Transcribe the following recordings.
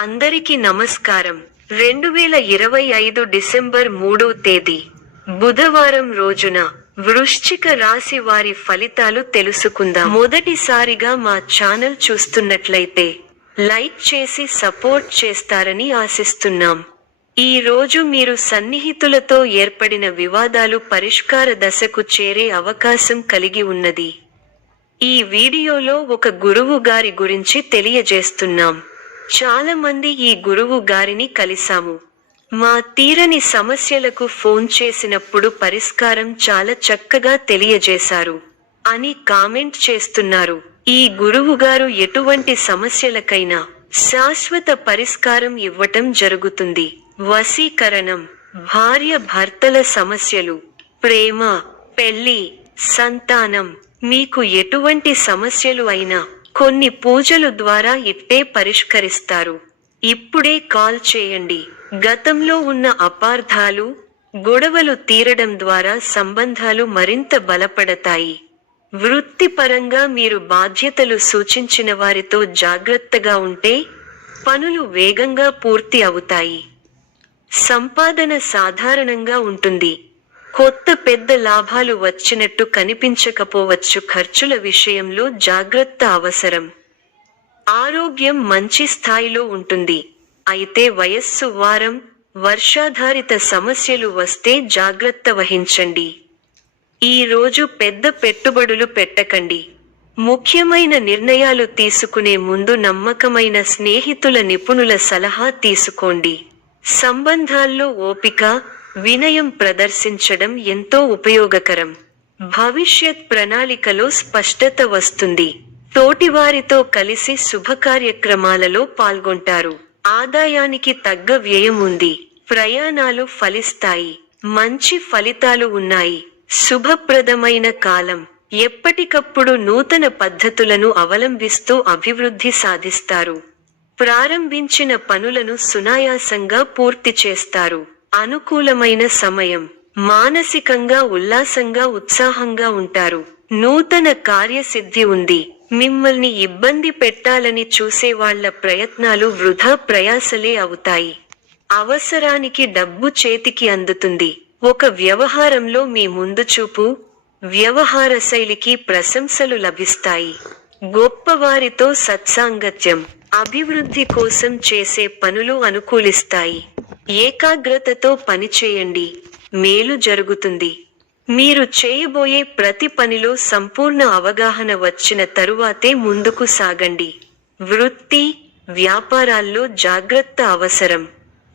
అందరికీ నమస్కారం. 2025 డిసెంబర్ 3వ తేదీ బుధవారం రోజున వృశ్చిక రాశి వారి ఫలితాలు తెలుసుకుందాం. మొదటిసారిగా మా ఛానల్ చూస్తున్నట్లయితే లైక్ చేసి సపోర్ట్ చేస్తారని ఆశిస్తున్నాం. ఈ రోజు మీరు సన్నిహితులతో ఏర్పడిన వివాదాలు పరిష్కార దశకు చేరే అవకాశం కలిగి ఉన్నది. ఈ వీడియోలో ఒక గురువు గారి గురించి తెలియజేస్తున్నాం. చాలా మంది ఈ గురువు గారిని కలిసాము. మా తీరని సమస్యలకు ఫోన్ చేసినప్పుడు పరిష్కారం చాలా చక్కగా తెలియజేశారు అని కామెంట్ చేస్తున్నారు. ఈ గురువు గారు ఎటువంటి సమస్యలకైనా శాశ్వత పరిష్కారం ఇవ్వటం జరుగుతుంది. వశీకరణం, భార్య భర్తల సమస్యలు, ప్రేమ, పెళ్లి, సంతానం, మీకు ఎటువంటి సమస్యలు అయినా కొన్ని పూజలు ద్వారా ఇట్టే పరిష్కరిస్తారు. ఇప్పుడే కాల్ చేయండి. గతంలో ఉన్న అపార్థాలు, గొడవలు తీరడం ద్వారా సంబంధాలు మరింత బలపడతాయి. వృత్తిపరంగా మీరు బాధ్యతలు సూచించిన వారితో జాగ్రత్తగా ఉంటే పనులు వేగంగా పూర్తి అవుతాయి. సంపాదన సాధారణంగా ఉంటుంది. కొత్త పెద్ద లాభాలు వచ్చినట్టు కనిపించకపోవచ్చు. ఖర్చుల విషయంలో జాగ్రత్త అవసరం. ఆరోగ్యం మంచి స్థాయిలో ఉంటుంది. అయితే వయస్సు, వారం, వర్షాధారిత సమస్యలు వస్తే జాగ్రత్త వహించండి. ఈ రోజు పెద్ద పెట్టుబడులు పెట్టకండి. ముఖ్యమైన నిర్ణయాలు తీసుకునే ముందు నమ్మకమైన స్నేహితుల, నిపుణుల సలహా తీసుకోండి. సంబంధాల్లో ఓపిక, వినయం ప్రదర్శించడం ఎంతో ఉపయోగకరం. భవిష్యత్ ప్రణాళికలో స్పష్టత వస్తుంది. తోటివారితో కలిసి శుభకార్యక్రమాలలో పాల్గొంటారు. ఆదాయానికి తగ్గ వ్యయం ఉంది. ప్రయాణాలు ఫలిస్తాయి. మంచి ఫలితాలు ఉన్నాయి. శుభప్రదమైన కాలం. ఎప్పటికప్పుడు నూతన పద్ధతులను అవలంబిస్తూ అభివృద్ధి సాధిస్తారు. ప్రారంభించిన పనులను సునాయాసంగా పూర్తి చేస్తారు. అనుకూలమైన సమయం. మానసికంగా ఉల్లాసంగా, ఉత్సాహంగా ఉంటారు. నూతన కార్యసిద్ధి ఉంది. మిమ్మల్ని ఇబ్బంది పెట్టాలని చూసే వాళ్ళ ప్రయత్నాలు వృధా ప్రయాసలే అవుతాయి. అవసరానికి డబ్బు చేతికి అందుతుంది. ఒక వ్యవహారంలో మీ ముందు చూపు, వ్యవహార శైలికి ప్రశంసలు లభిస్తాయి. గొప్పవారితో సత్సాంగత్యం. అభివృద్ధి కోసం చేసే పనులు అనుకూలిస్తాయి. ఏకాగ్రతతో పనిచేయండి. మేలు జరుగుతుంది. మీరు చేయబోయే ప్రతి పనిలో సంపూర్ణ అవగాహన వచ్చిన తరువాతే ముందుకు సాగండి. వృత్తి, వ్యాపారాల్లో జాగ్రత్త అవసరం.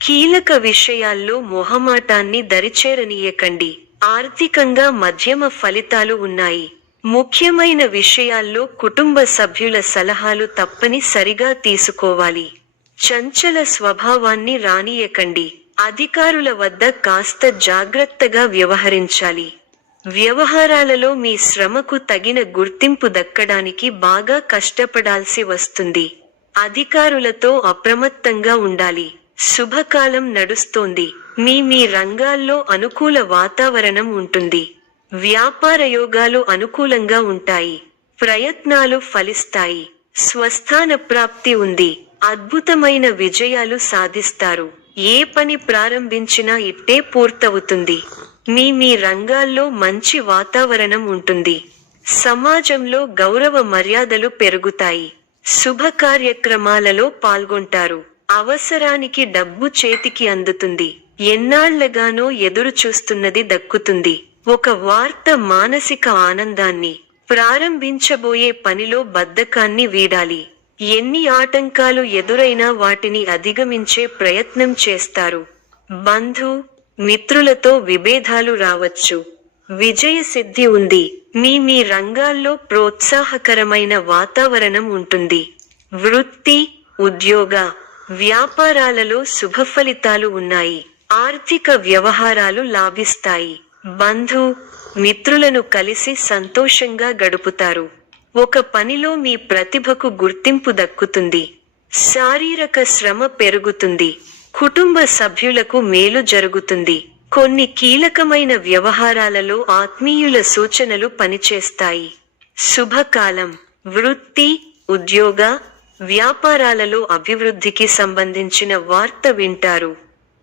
కీలక విషయాల్లో మొహమాటాన్ని దరిచేరనీయకండి. ఆర్థికంగా మధ్యమ ఫలితాలు ఉన్నాయి. ముఖ్యమైన విషయాల్లో కుటుంబ సభ్యుల సలహాలు తప్పనిసరిగా తీసుకోవాలి. చంచల స్వభావాన్ని రానీయకండి. అధికారుల వద్ద కాస్త జాగ్రత్తగా వ్యవహరించాలి. వ్యవహారాలలో మీ శ్రమకు తగిన గుర్తింపు దక్కడానికి బాగా కష్టపడాల్సి వస్తుంది. అధికారులతో అప్రమత్తంగా ఉండాలి. శుభకాలం నడుస్తోంది. మీ రంగాల్లో అనుకూల వాతావరణం ఉంటుంది. వ్యాపార యోగాలు అనుకూలంగా ఉంటాయి. ప్రయత్నాలు ఫలిస్తాయి. స్వస్థాన ప్రాప్తి ఉంది. అద్భుతమైన విజయాలు సాధిస్తారు. ఏ పని ప్రారంభించినా ఇట్టే పూర్తవుతుంది. మీ రంగాల్లో మంచి వాతావరణం ఉంటుంది. సమాజంలో గౌరవ మర్యాదలు పెరుగుతాయి. శుభ కార్యక్రమాలలో పాల్గొంటారు. అవసరానికి డబ్బు చేతికి అందుతుంది. ఎన్నాళ్లగానో ఎదురు చూస్తున్నది దక్కుతుంది. ఒక వార్త మానసిక ఆనందాన్ని. ప్రారంభించబోయే పనిలో బద్ధకాన్ని వీడాలి. ఎన్ని ఆటంకాలు ఎదురైనా వాటిని అధిగమించే ప్రయత్నం చేస్తారు. బంధు, మిత్రులతో విభేదాలు రావచ్చు. విజయ సిద్ధి ఉంది. మీ రంగాల్లో ప్రోత్సాహకరమైన వాతావరణం ఉంటుంది. వృత్తి, ఉద్యోగ, వ్యాపారాలలో శుభఫలితాలు ఉన్నాయి. ఆర్థిక వ్యవహారాలు లాభిస్తాయి. బంధు, మిత్రులను కలిసి సంతోషంగా గడుపుతారు. ఒక పనిలో మీ ప్రతిభకు గుర్తింపు దక్కుతుంది. శారీరక శ్రమ పెరుగుతుంది. కుటుంబ సభ్యులకు మేలు జరుగుతుంది. కొన్ని కీలకమైన వ్యవహారాలలో ఆత్మీయుల సూచనలు పనిచేస్తాయి. శుభకాలం. వృత్తి, ఉద్యోగ, వ్యాపారాలలో అభివృద్ధికి సంబంధించిన వార్త వింటారు.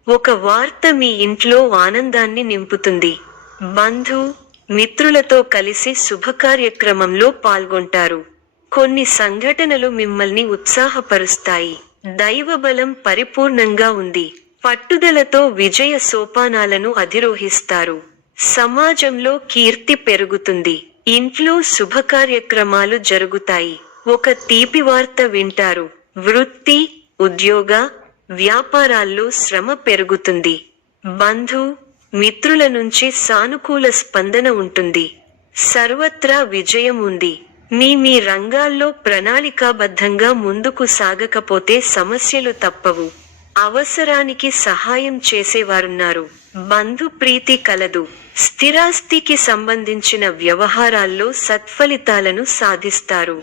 ఒక వార్త మీ ఇంట్లో ఆనందాన్ని నింపుతుంది. బంధు మిత్రులతో కలిసి శుభకార్యక్రమంలో పాల్గొంటారు. కొన్ని సంఘటనలు మిమ్మల్ని ఉత్సాహపరుస్తాయి. దైవబలం పరిపూర్ణంగా ఉంది. పట్టుదలతో విజయ సోపానాలను అధిరోహిస్తారు. సమాజంలో కీర్తి పెరుగుతుంది. ఇంట్లో శుభకార్యక్రమాలు జరుగుతాయి. ఒక తీపి వార్త వింటారు. వృత్తి, ఉద్యోగ, వ్యాపారాల్లో శ్రమ పెరుగుతుంది. బంధు మిత్రుల నుంచి సానుకూల స్పందన ఉంటుంది. సర్వత్రా విజయం ఉంది. మీ రంగాల్లో ప్రణాళికాబద్ధంగా ముందుకు సాగకపోతే సమస్యలు తప్పవు. అవసరానికి సహాయం చేసేవారున్నారు. బంధు ప్రీతి కలదు. స్థిరాస్తికి సంబంధించిన వ్యవహారాల్లో సత్ఫలితాలను సాధిస్తారు.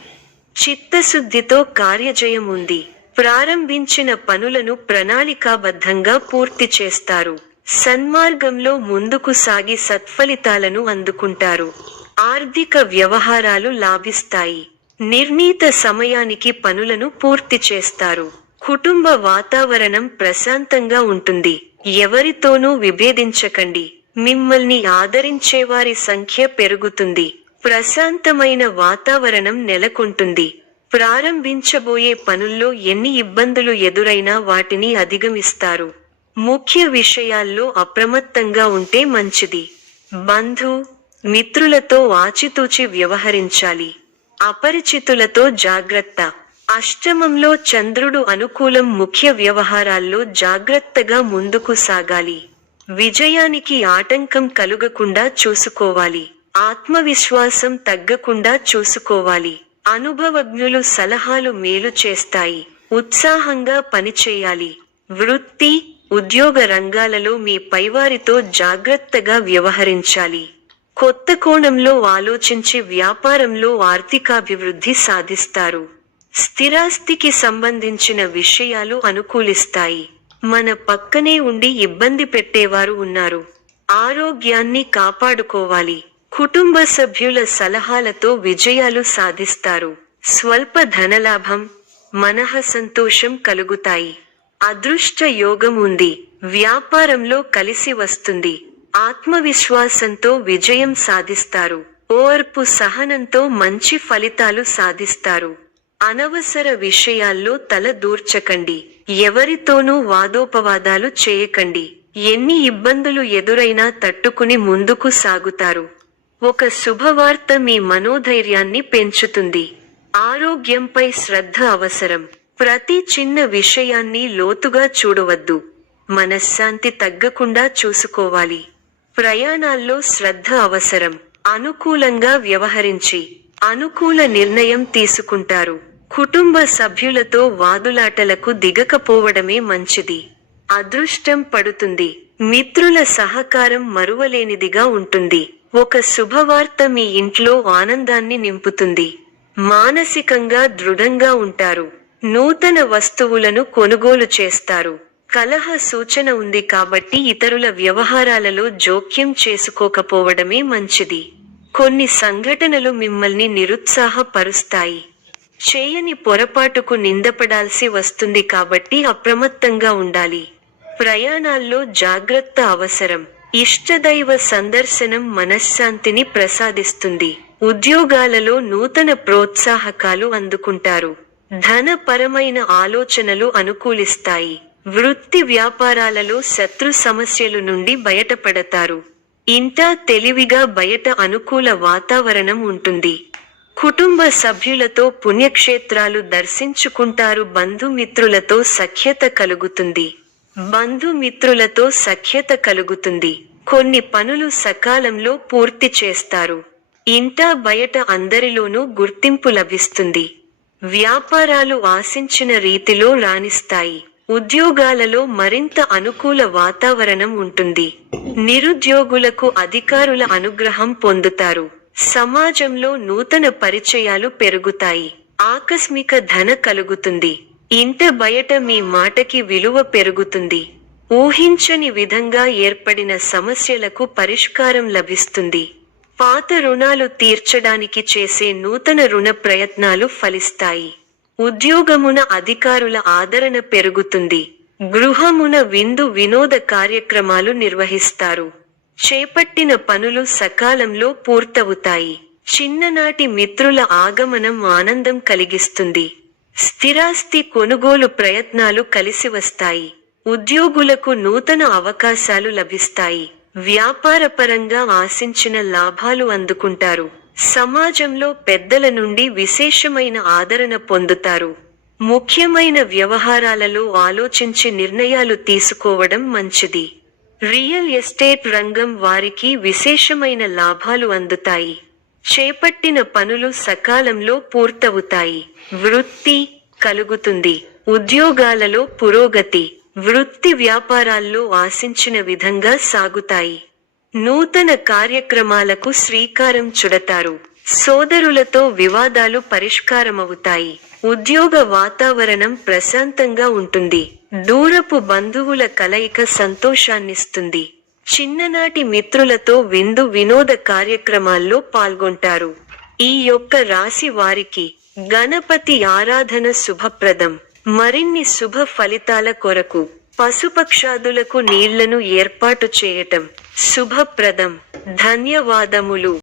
చిత్తశుద్ధితో కార్యజయం ఉంది. ప్రారంభించిన పనులను ప్రణాళికాబద్ధంగా పూర్తి చేస్తారు. సన్మార్గంలో ముందుకు సాగి సత్ఫలితాలను అందుకుంటారు. ఆర్థిక వ్యవహారాలు లాభిస్తాయి. నిర్ణీత సమయానికి పనులను పూర్తి చేస్తారు. కుటుంబ వాతావరణం ప్రశాంతంగా ఉంటుంది. ఎవరితోనూ విభేదించకండి. మిమ్మల్ని ఆదరించేవారి సంఖ్య పెరుగుతుంది. ప్రశాంతమైన వాతావరణం నెలకొంటుంది. ప్రారంభించబోయే పనుల్లో ఎన్ని ఇబ్బందులు ఎదురైనా వాటిని అధిగమిస్తారు. ముఖ్య విషయాల్లో అప్రమత్తంగా ఉంటే మంచిది. బంధు మిత్రులతో ఆచితూచి వ్యవహరించాలి. అపరిచితులతో జాగ్రత్త. అష్టమంలో చంద్రుడు అనుకూలం. ముఖ్య వ్యవహారాల్లో జాగ్రత్తగా ముందుకు సాగాలి. విజయానికి ఆటంకం కలుగకుండా చూసుకోవాలి. ఆత్మవిశ్వాసం తగ్గకుండా చూసుకోవాలి. అనుభవజ్ఞులు సలహాలు మేలు చేస్తాయి. ఉత్సాహంగా పనిచేయాలి. వృత్తి, ఉద్యోగ రంగాలలో మీ పైవారితో జాగ్రత్తగా వ్యవహరించాలి. కొత్త కోణంలో ఆలోచించి వ్యాపారంలో ఆర్థికాభివృద్ధి సాధిస్తారు. స్థిరాస్తికి సంబంధించిన విషయాలు అనుకూలిస్తాయి. మన పక్కనే ఉండి ఇబ్బంది పెట్టేవారు ఉన్నారు. ఆరోగ్యాన్ని కాపాడుకోవాలి. కుటుంబ సభ్యుల సలహాలతో విజయాలు సాధిస్తారు. స్వల్ప ధనలాభం, మనః సంతోషం కలుగుతాయి. అదృష్ట యోగం ఉంది. వ్యాపారంలో కలిసి వస్తుంది. ఆత్మవిశ్వాసంతో విజయం సాధిస్తారు. ఓర్పు సహనంతో మంచి ఫలితాలు సాధిస్తారు. అనవసర విషయాల్లో తల దూర్చకండి. ఎవరితోనూ వాదోపవాదాలు చేయకండి. ఎన్ని ఇబ్బందులు ఎదురైనా తట్టుకుని ముందుకు సాగుతారు. ఒక శుభవార్త మీ మనోధైర్యాన్ని పెంచుతుంది. ఆరోగ్యంపై శ్రద్ధ అవసరం. ప్రతి చిన్న విషయాన్ని లోతుగా చూడవద్దు. మనశ్శాంతి తగ్గకుండా చూసుకోవాలి. ప్రయాణాల్లో శ్రద్ధ అవసరం. అనుకూలంగా వ్యవహరించి అనుకూల నిర్ణయం తీసుకుంటారు. కుటుంబ సభ్యులతో వాదులాటలకు దిగకపోవడమే మంచిది. అదృష్టం పడుతుంది. మిత్రుల సహకారం మరువలేనిదిగా ఉంటుంది. ఒక శుభవార్త మీ ఇంట్లో ఆనందాన్ని నింపుతుంది. మానసికంగా దృఢంగా ఉంటారు. నూతన వస్తువులను కొనుగోలు చేస్తారు. కలహ సూచన ఉంది కాబట్టి ఇతరుల వ్యవహారాలలో జోక్యం చేసుకోకపోవడమే మంచిది. కొన్ని సంఘటనలు మిమ్మల్ని నిరుత్సాహపరుస్తాయి. చేయని పొరపాటుకు నిందపడాల్సి వస్తుంది కాబట్టి అప్రమత్తంగా ఉండాలి. ప్రయాణాల్లో జాగ్రత్త అవసరం. ఇష్టదైవ సందర్శనం మనశ్శాంతిని ప్రసాదిస్తుంది. ఉద్యోగాలలో నూతన ప్రోత్సాహకాలు అందుకుంటారు. ధనపరమైన ఆలోచనలు అనుకూలిస్తాయి. వృత్తి వ్యాపారాలలో శత్రు సమస్యల నుండి బయటపడతారు. ఇంటా తెలివిగా బయట అనుకూల వాతావరణం ఉంటుంది. కుటుంబ సభ్యులతో పుణ్యక్షేత్రాలు దర్శించుకుంటారు. బంధుమిత్రులతో సఖ్యత కలుగుతుంది. బంధుమిత్రులతో సఖ్యత కలుగుతుంది. కొన్ని పనులు సకాలంలో పూర్తి చేస్తారు. ఇంటా బయట అందరిలోనూ గుర్తింపు లభిస్తుంది. వ్యాపారాలు ఆశించిన రీతిలో రాణిస్తాయి. ఉద్యోగాలలో మరింత అనుకూల వాతావరణం ఉంటుంది. నిరుద్యోగులకు అధికారుల అనుగ్రహం పొందుతారు. సమాజంలో నూతన పరిచయాలు పెరుగుతాయి. ఆకస్మిక ధన కలుగుతుంది. ఇంట బయట మీ మాటకి విలువ పెరుగుతుంది. ఊహించని విధంగా ఏర్పడిన సమస్యలకు పరిష్కారం లభిస్తుంది. పాత రుణాలు తీర్చడానికి చేసే నూతన రుణ ప్రయత్నాలు ఫలిస్తాయి. ఉద్యోగమున అధికారుల ఆదరణ పెరుగుతుంది. గృహమున విందు వినోద కార్యక్రమాలు నిర్వహిస్తారు. చేపట్టిన పనులు సకాలంలో పూర్తవుతాయి. చిన్ననాటి మిత్రుల ఆగమనం ఆనందం కలిగిస్తుంది. స్థిరాస్తి కొనుగోలు ప్రయత్నాలు కలిసివస్తాయి. ఉద్యోగులకు నూతన అవకాశాలు లభిస్తాయి. వ్యాపారపరంగా ఆశించిన లాభాలు అందుకుంటారు. సమాజంలో పెద్దల నుండి విశేషమైన ఆదరణ పొందుతారు. ముఖ్యమైన వ్యవహారాలలో ఆలోచించి నిర్ణయాలు తీసుకోవడం మంచిది. రియల్ ఎస్టేట్ రంగం వారికి విశేషమైన లాభాలు అందుతాయి. చేపట్టిన పనులు సకాలంలో పూర్తవుతాయి. వృత్తి కలుగుతుంది. ఉద్యోగాలలో పురోగతి. వృత్తి వ్యాపారాల్లో ఆశించిన విధంగా సాగుతాయి. నూతన కార్యక్రమాలకు శ్రీకారం చుడతారు. సోదరులతో వివాదాలు పరిష్కారమవుతాయి. ఉద్యోగ వాతావరణం ప్రశాంతంగా ఉంటుంది. దూరపు బంధువుల కలయిక సంతోషాన్నిస్తుంది. చిన్ననాటి మిత్రులతో విందు వినోద కార్యక్రమాల్లో పాల్గొంటారు. ఈ యొక్క రాశి వారికి గణపతి ఆరాధన శుభప్రదం. మరిన్ని శుభ ఫలితాల కొరకు పశుపక్షాదులకు నీళ్లను ఏర్పాటు చేయటం శుభప్రదం. ధన్యవాదములు.